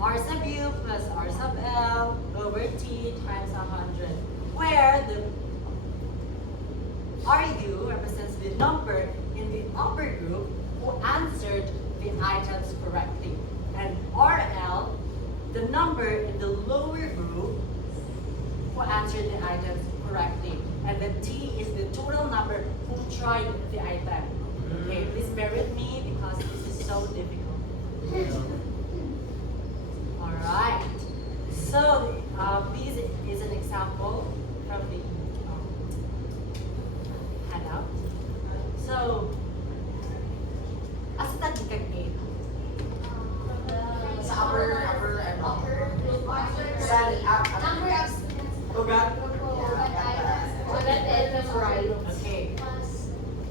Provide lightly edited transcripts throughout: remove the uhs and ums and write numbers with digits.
R sub U plus R sub L over T times 100, where the RU represents the number in the upper group who answered the items correctly, and RL, the number in the lower group who answered the items correctly, and the T is the total number who tried the item. Okay, please bear with me because this is so difficult. Alright, so this is an example from the handout. So, asa tagi kag 8? Sa upper and Number of Ugat. Okay,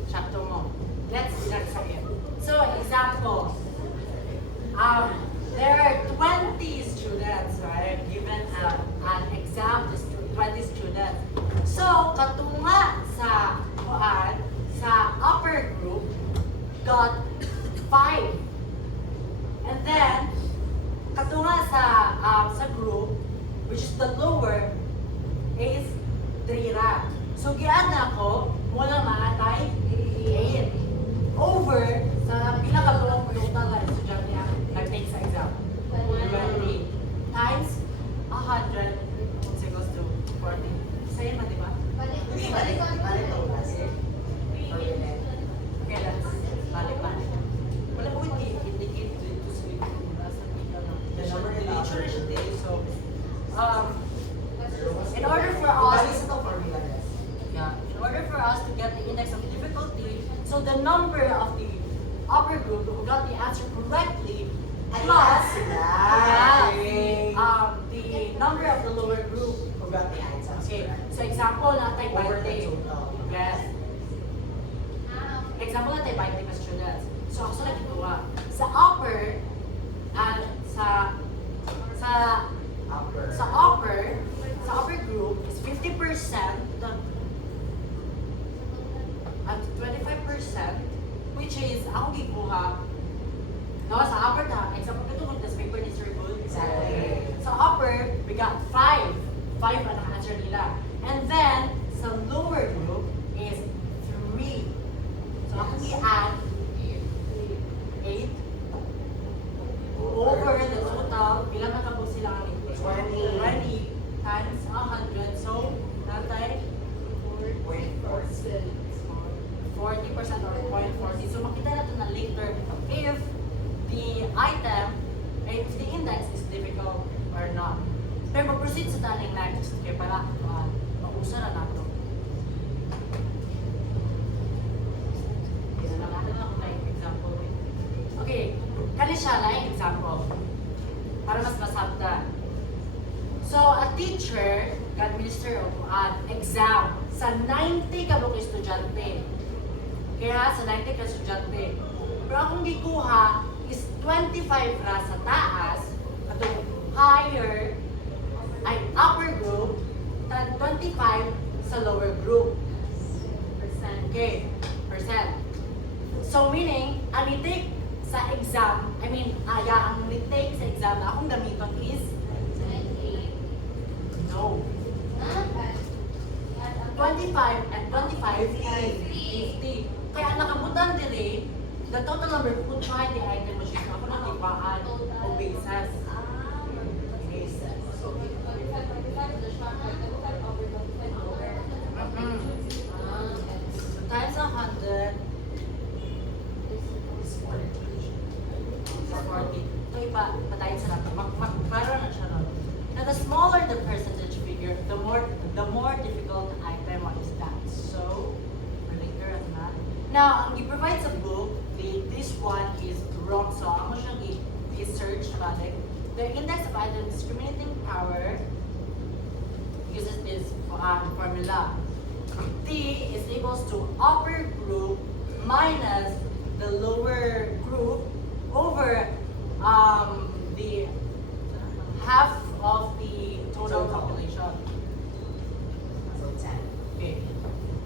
chapter mo. Let's say it. So, example. There are 20 students, right? Given an exam to 20 students. So, katunga sa upper group got 5. And then, katunga sa group, which is the lower, is 3 ra. So, giyan na ako, mula maatay 8. Over sa pinakaluwang total na estudyante nag-take sa exam. 20 times 100 is equals to 40. Sa'yo ba, di ba? Hindi, balik to. Kasi, Okay, let's balik. Wala po indicate dito sa nasa kita na. The number in the upper Literature day. So, in order for us to get the index of difficulty, so the number of the upper group who got the answer correctly plus the number of the lower group. Ugat the items. Okay, so example natin Over the 20. total. Yes. Example natin 20 ka students. So ako sa nagituwa. Sa upper and sa upper group is 50% at 25%, which is akong gikuha. No, sa upper na, example ito kung this paper is removed. Exactly. Sa upper, we got 5. 5 ang naka-answer nila. And then, sa lower group is 3. So akong i-add 8 over the total. Ilang nakabog sila ang 20. 20 times 100. So, natay 40% or 0.40. So makita natin na later if the item, if the index is difficult or not. Pero mag-proceed sa taning next. Okay, para mausa na nato. Example. Okay, kani siya na yung example. Para mas masabta. So, a teacher administer of an exam sa 90 ka bukong estudyante. Kaya sa 90 ka estudyante. Pero akong gikuha is 25 ra sa taas at higher ay upper group than 25 sa lower group. Okay, percent. So meaning, ang retake sa exam, ang retake sa exam na akong gamiton is no. 25 and 25 is 50. Kaya ang nakabutan dili, the total number who tried the item which is ako nakipaan o basis. So times 100 is 40. Ito iba, patayin sa natin. Magkaroon na siya nun. Now the smaller the percentage figure, the more difficult the item is that. So, later as that. Now, he provides a book. This one is wrong, so I'm going to search about it. The index of item discriminating power uses this formula. T is equals to upper group minus the lower group over the half of the total population. So 10. Okay.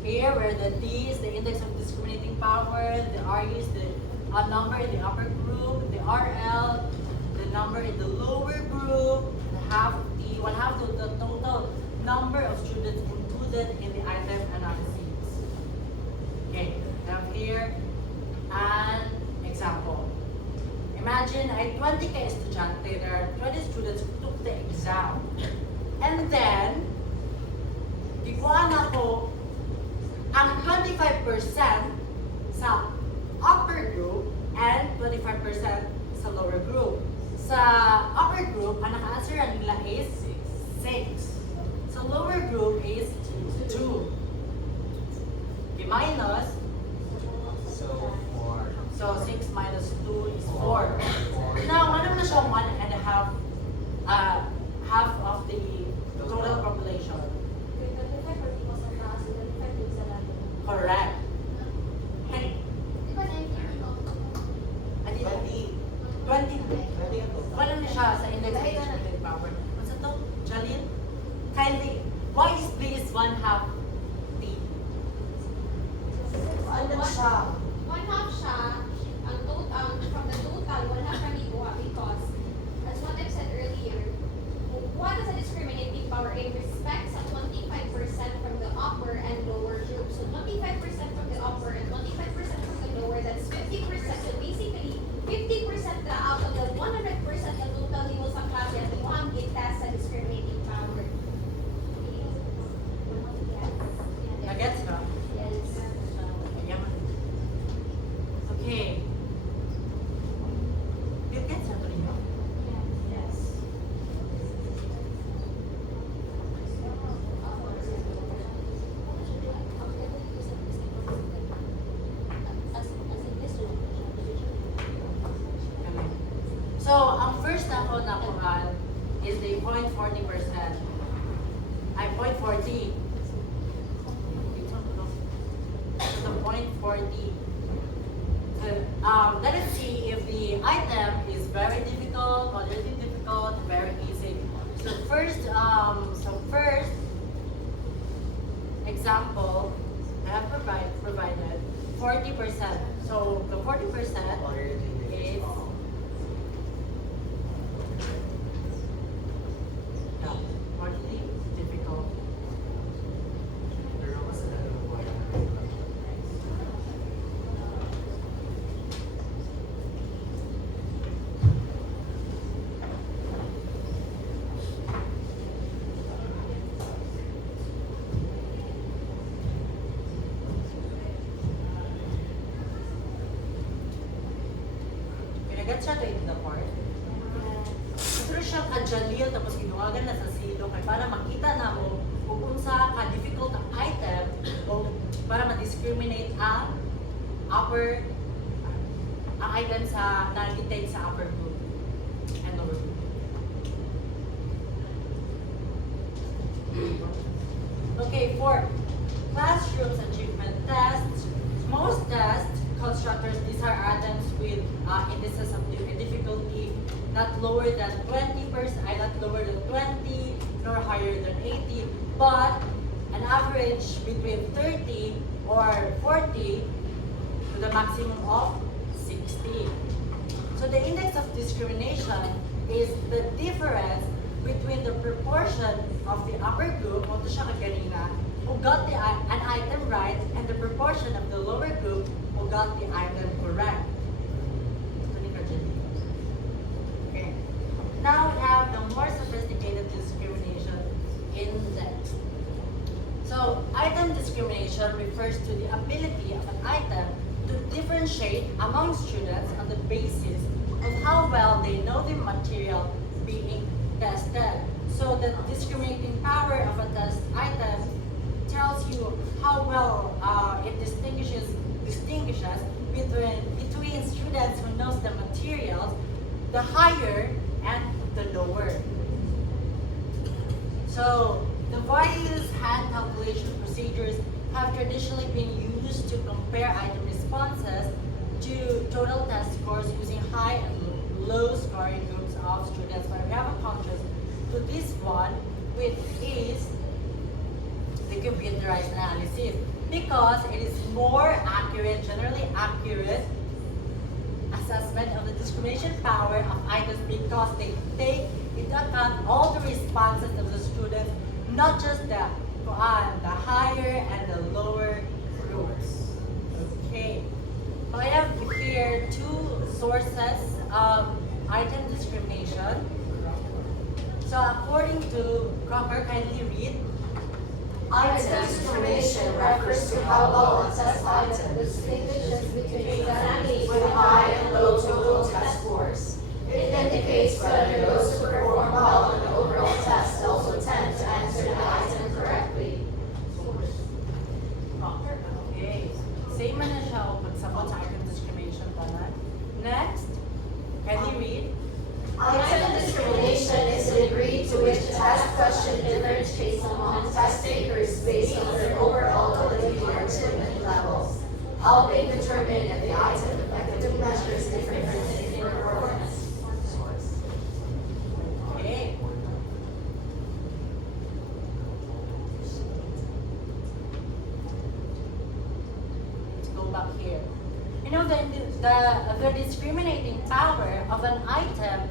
Here, where the D is the index of discriminating power, the R is the number in the upper group, the RL, the number in the lower group, and one half to the total number of students included in the item analysis. Okay, I have here an example. Imagine ay 20 ka estudyante, there are 20 students who took the exam. And then, gikuhaan ako ang 25% sa upper group and 25% sa lower group. Sa upper group, ang naka-answer nila is 6. So lower group is 2. Okay, minus. So, 4. So 6 minus 2 is 4. Now, ano na siya 1.5 half of the total population? Correct. And adi 20. Wala na siya sa index of estimated power. What's ito? Jalil? Kindly, why is this 1/2 T? Ano siya? One half siya, ang total, from the total, one half kami kuha because, as what I've said earlier, what is a discriminating power in respect sa 25% from the upper and lower group. So 25% from the upper and 25% from the lower, that's 50%. So basically, 50% na out of the 100% na total mo sa klase at mo ang gitas sa discriminating power. Nagets ka? Yes. Ayan. Okay. You get something, no? Yes. So, ang first na ako nakuha is the 0.40%. Ay, 0.40. So, the 0.40. Let us see if the item is very difficult, moderately difficult, very easy. So first example, I have provided 40%. So the 40% is moderately difficult. Pinagat siya to into the part. Pero siya ka-jalil tapos ginuwagan na sa silong kay para makita na mo kung unsa ka-difficult ang item o para ma-discriminate ang item sa na-detect sa upper group and lower group. Okay, for classrooms achievement tests, most tests constructors desire items with indices of difficulty not lower than 20%, not lower than 20, nor higher than 80, but an average between 30 or 40 to the maximum of 60. So the index of discrimination is the difference between the proportion of the upper group, o siya kaganina, who got an item right, and the proportion of the lower group who got the item correct. Okay. Now we have the more sophisticated discrimination index. So item discrimination refers to the ability of an item to differentiate among students on the basis of how well they know the material being tested. So the discriminating power of a test item tells you how well it distinguishes between students who knows the materials, the higher and the lower. So the various hand calculation procedures have traditionally been used to compare item responses to total test scores using high and low scoring groups of students. But we have a contrast to this one, which is the computerized analysis, because it is more accurate, generally accurate, as assessment of the discrimination power of items because they take into account all the responses of the students, not just the higher and the lower groups. Okay. So I have here two sources of item discrimination. So according to Crocker, kindly read. Item discrimination refers to how well a test item distinguishes between examinees with high and low total test scores. It indicates whether those who perform well on the overall test also tend to answer the item correctly. Okay. Same man na siya o pagsabot sa item discrimination tanan. Next, kindly read. Item discrimination is a degree to which a test question differentiates among test takers based on their overall ability or achievement levels, helping determine if the item effectively measures differences in performance. Okay. Let's go back here. You know, the discriminating power of an item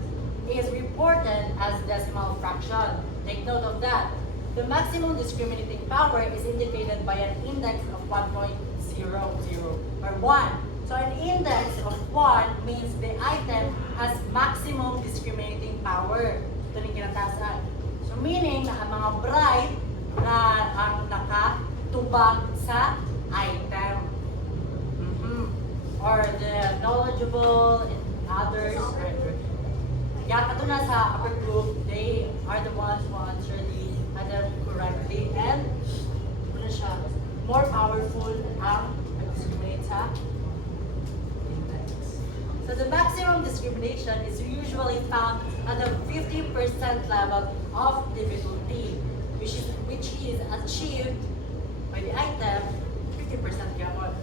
is reported as decimal fraction. Take note of that. The maximum discriminating power is indicated by an index of 1.00 or 1. So an index of 1 means the item has maximum discriminating power. Ito yung kinatasan. So meaning na ang mga bright na ang nakatubag sa item. Or the knowledgeable and others. Yeah, kato na sa upper group, they are the ones who answer the item correctly and ano siya, more powerful ang pag-discriminate sa index. So the maximum discrimination is usually found at the 50% level of difficulty, which is achieved by the item 50% gapon.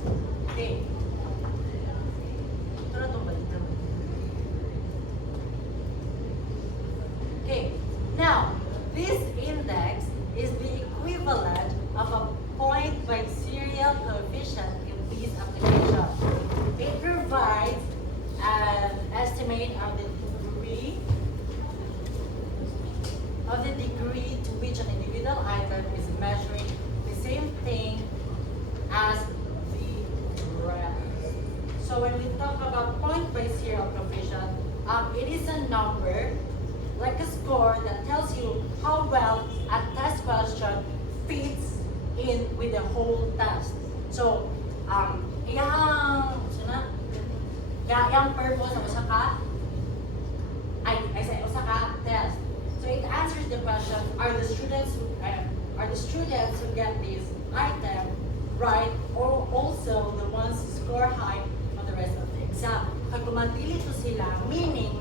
Okay. Ito na itong balitan. Okay, now, this index is the equivalent of a point by serial coefficient in this application. It provides an estimate of the degree to which an individual item is measuring the same thing as the rest. So when we talk about point by serial coefficient, it is a number like a score that tells you how well a test question fits in with the whole test. So, iyang purpose ng Osaka test. So it answers the question: Are the students who get this item right, or also the ones who score high on the rest of the exam? Pag kumadili to sila, meaning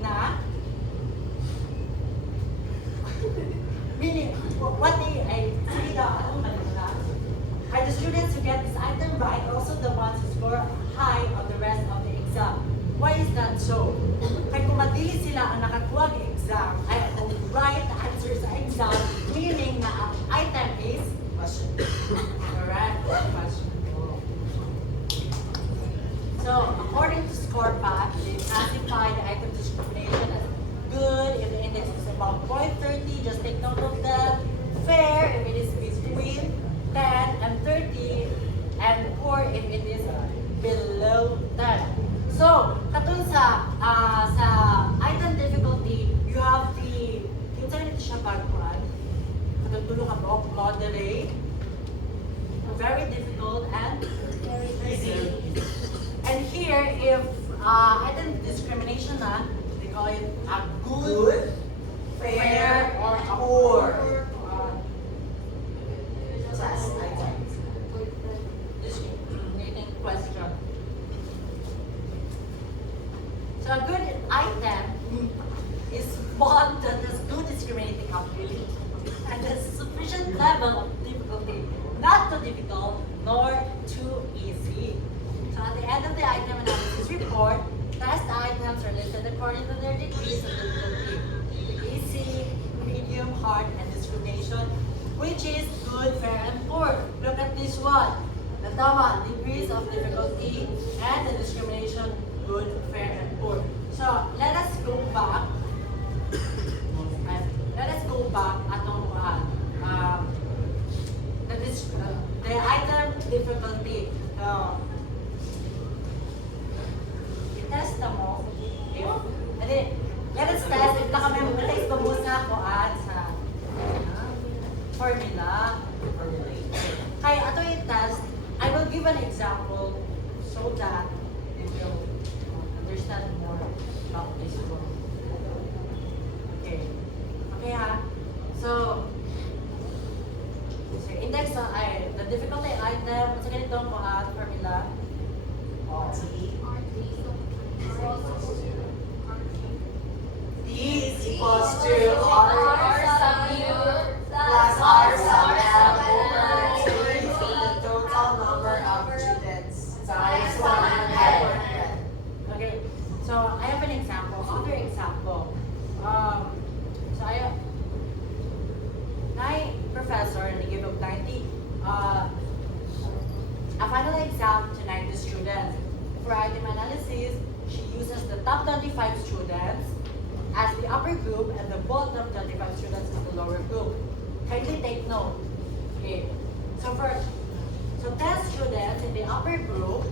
what they are the students who get this item right, also the ones who score high on the rest of the exam. Why is that so? Kaya kung madili sila ang nakakuha ng exam, ay ang right answer sa exam, meaning na ang item is correct question. So, according to ScorePath, they classify the item discrimination as good if the index is about 0.30, just take note of that. Fair if it is between 10 and 30, and poor if it is below 10. So, katun sa item difficulty, you have the internet siya pagkuhan. Katun dulo ka mo, moderate, very difficult, and very easy. And here, if item discrimination they call it a good, fair, or a poor test item. Discriminating question. So a good item is one that has good discriminating ability and a sufficient level of difficulty, not too difficult nor too easy. So at the end of the item analysis report, test items are listed according to their degrees of difficulty: easy, medium, hard, and discrimination, which is good, fair, and poor. Look at this one. The tama, degrees of difficulty, and the discrimination, good, fair, and poor. So, let us go back. Let us go back atong the item difficulty. I-test na mo. Let us test if naka-memorize ba mo sa kuan sa formula. Kaya ato yung test, I will give an example so that you will understand more about this book. Okay. Okay ha? So index the difficulty item, sa ganitong formula. D is equals to R sub U plus R sub L over T, the total number of students, times 100. Okay. So I have an example. Other example. So my professor give of 90 a final exam to 90 students. For item analysis, she uses the top 25 students as the upper group and the bottom 25 students as the lower group. Kindly take note. Okay. So 10 students in the upper group,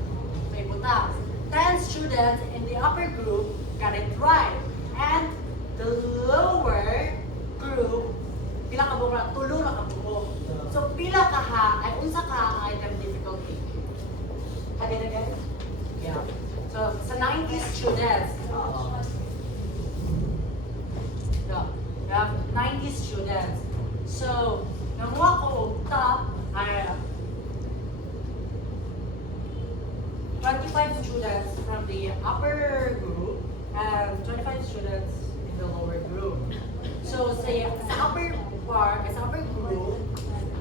may buta. 10 students in the upper group got it right. And the lower group, pila ka buko, tulo na ka buko. So pila ka ha, ay unsa ka ang item difficulty. Hadi na guys? Yeah. So sa 90 students, you have 90 students. So, nakuha ko top ay 25 students from the upper group and 25 students in the lower group. So, sa upper part, sa upper group,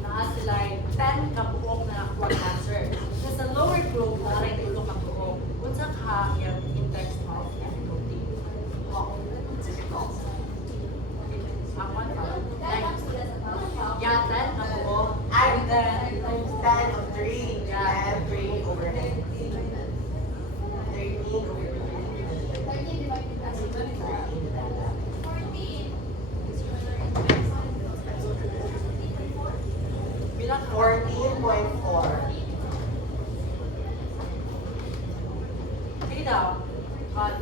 naa sila 10 kabuok na nakuha answer. So, sa lower group, naray 3 kabuok. Unsa ka yung index of difficulty? Yeah, 10 kabuok. And then, 10 of 3, and 3 over 9. 13 over bilang 14.4. Sige daw,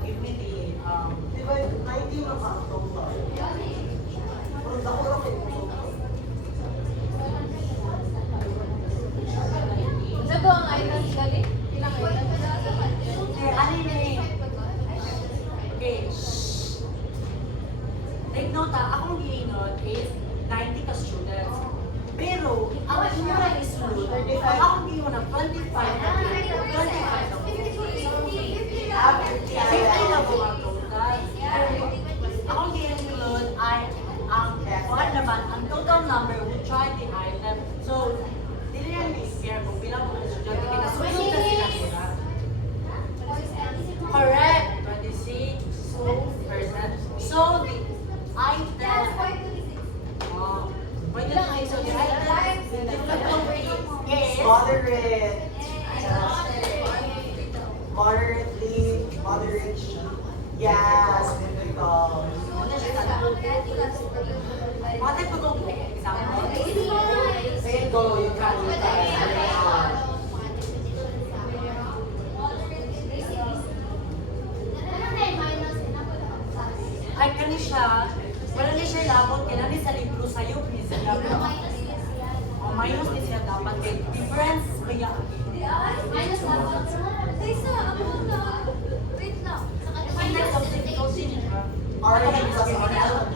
give me the, Divide 19 of ang total. Pero dako lang ito. Sabi ang items gali? Ilang items? ano yun eh? Okay. Take note akong giingon is 90 ka students. Pero, ang inyo lang isulod, akong giingon na 25 na 25 na 50 na po ang total. Akong giingon ay ang naman, ang total number will try the item. So, dili yan i-share kung bilang mga estudyante, kinasulod na sila sila. Correct. 26%. So the item. Pwede lang ay so the item is Moderate. Moderate. Yes, difficult. What if we go to example? Say go, you can. Ay kani siya, wala ni siya labot, kailan sa libro sa'yo, ni sa labot. O minus ni siya dapat, kay difference kaya. Minus dapat. Lisa, ako na. Wait lang. Index of difficulty niya. Already plus RL.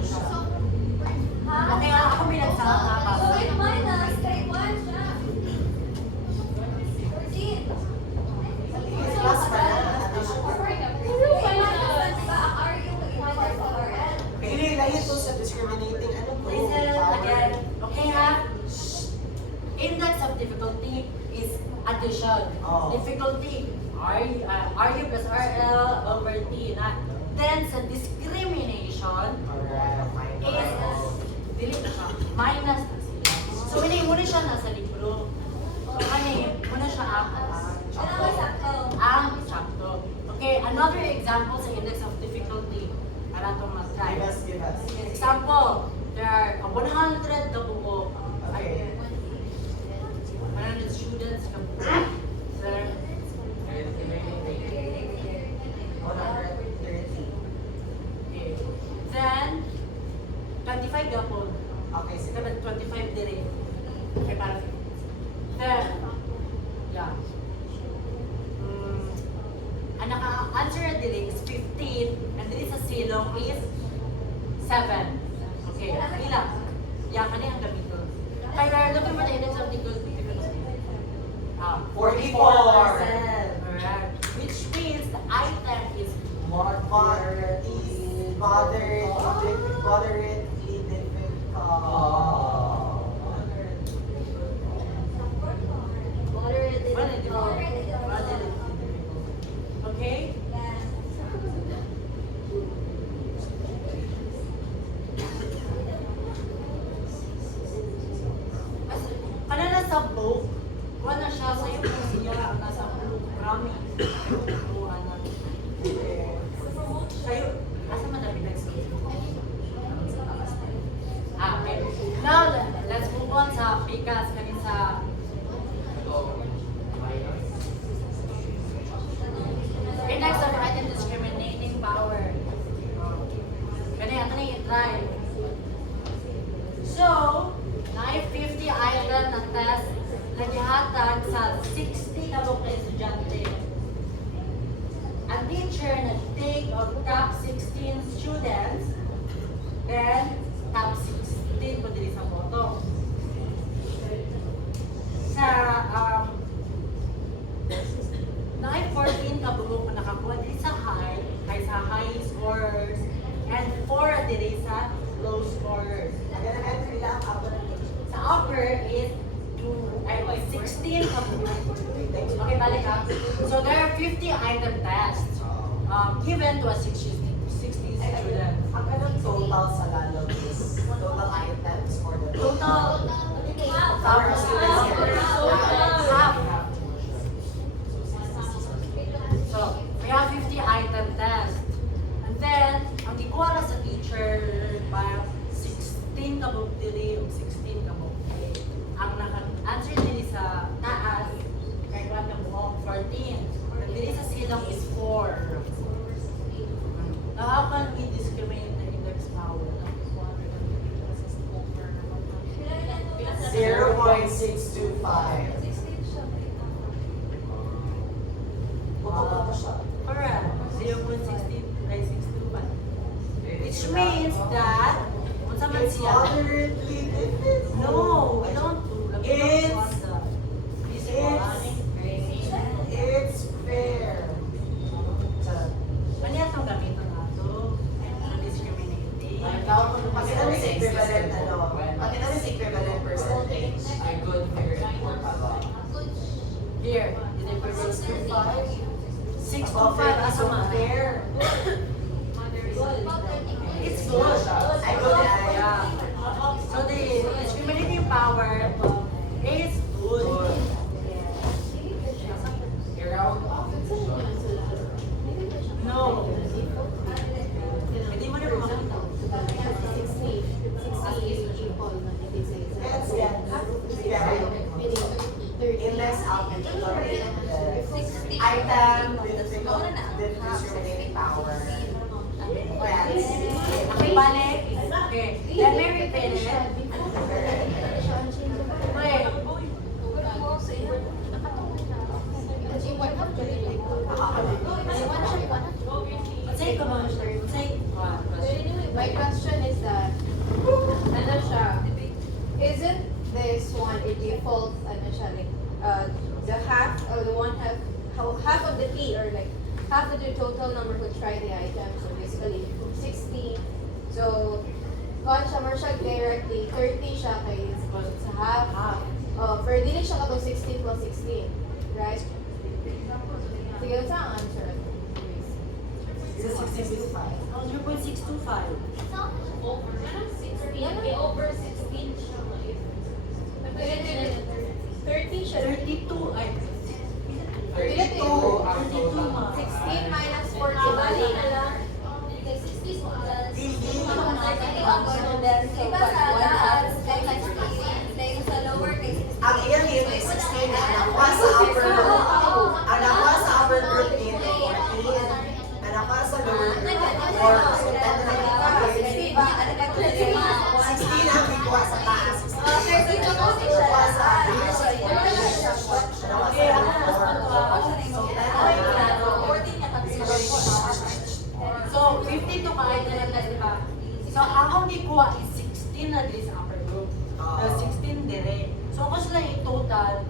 Okay, ako binagsama pa. So, wait, minus. Grade 1 siya. 14. Plus RL. Hindi na ito sa discriminating ano po. Listen again. Okay ha? Index of difficulty is addition. Oh. Difficulty, RU plus RL over T. Na. Then sa discrimination is delete na siya. Minus na sila. So hindi muna siya nasa libro. So muna siya ang sakto. Okay, another example sa index of difficulty Example, there are 100 kabuo. Ay, 100 students kabuo. Sir, 130. okay. Then, 25 gapon. Okay, sige. Dapat 25 dire. Okay, para. Then, yeah. Ang naka-answer na dire is 15, and dire sa silong is 7. Okay, pila. Yeah, kani ang gamiton. Kaya looking for the index of the good difference. 44. Correct. Which means the item is Moderately difficult. okay? Kanana sa book, wala siya sa iyo kung siya ang nasa book. Marami. Kuha na. Kayo, asa madami nag-skip? Okay. Now, let's move on sa pikas kanin sa index of item discriminating power. Kani ato na i-try. So, na 50 item na test naghihatag sa 60 kabuk na estudyante. Ang teacher nag-take of top 16 students, then top 16 po dili sa photo. Sa na 14 kabuk na nakakuha dili sa high scorers, and 4 dili sa low scorers. Sa upper is 16 kabuk. Okay, balik ha. So there are 50 item tests given to a 60 student. Ang ganang total sa lalong is total items for the Total our students half. So we have 50 item tests. And then, ang gikuha na sa teacher by 16 kabuk dili o 16 kabuk dili. Ang naka-answer dili sa taas kay kuha ka buhok 14. And dili sa silong is 4. Now, how can we discriminate the index power? 0.625. Correct. 0.625. Which means that, kung sa man It's siya, moderately difficult. no, we don't do. It's fair. Ano yan itong gamitan na ito? Discriminating. Pakita mo sa equivalent pakita mo sa equivalent percentage. Here, did I put 6 to 5 as a man. Fair. It's good. I good. Yeah. So the discriminating power is good. No. Hindi mo na makakita. That's it. Index output item with discriminating power. Okay, balik. Okay. Let me repeat it. Wait. Say commercial. Say My question is that, ano siya, isn't this one a default, ano siya, like, the half, or the one half, half of the fee, or like, half of the total number who try the item, so basically, 60. So, kung siya mo siya directly, 30 siya kay sa half. For dili siya katong 16 plus 16, right? Sige, what's ang answer? It's 625. 0.625. Over 16 siya. 30 siya. 32. Ay. 32. 16 minus 40. Bali na lang. 60 plus. Hindi. ang ganun din. So, Diba pag sa 1 taas, half, kay 16, then sa lower kay 16. Ang iyan din ay 16 ang nakuha sa upper group. Ang nakuha sa upper group din ay 14. Ang nakuha sa lower group ay 4. So 10 na nagkakabay. 16 ang nakuha sa taas. 16 ang nakuha sa taas. Okay, ano na sa So 10 na. So, 52 kahit na lang di ba? So, akong gikuha is 16 na din sa upper group. 16 dire. So, ako sila yung total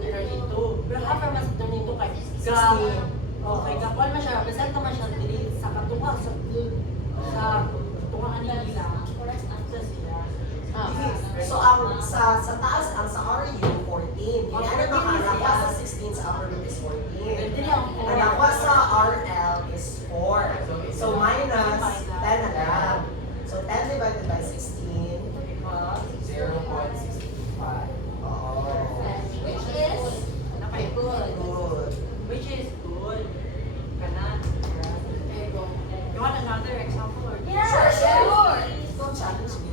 32. Pero half mas 32 kay ga. Okay, kakuan man siya. Present naman siya dili sa katunga sa tunga nila. Sa sila. So ang sa taas, ang sa RU 14. Yung ano ba ang nakuha sa 16 sa upper group is 14. Dili ang Ang nakuha sa RL is 4. So minus 10 na lang. So 10 divided by 16. 0.65. Oo. Which is Good. Which is good. Kana. You want another example or? Sure, sure. Don't challenge me.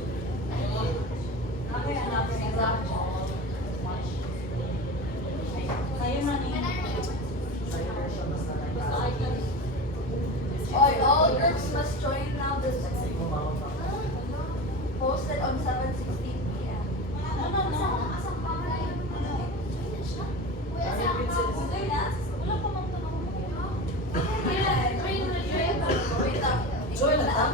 Another example. Kayo man all groups must join now this posted on 7:16 p.m. Join na.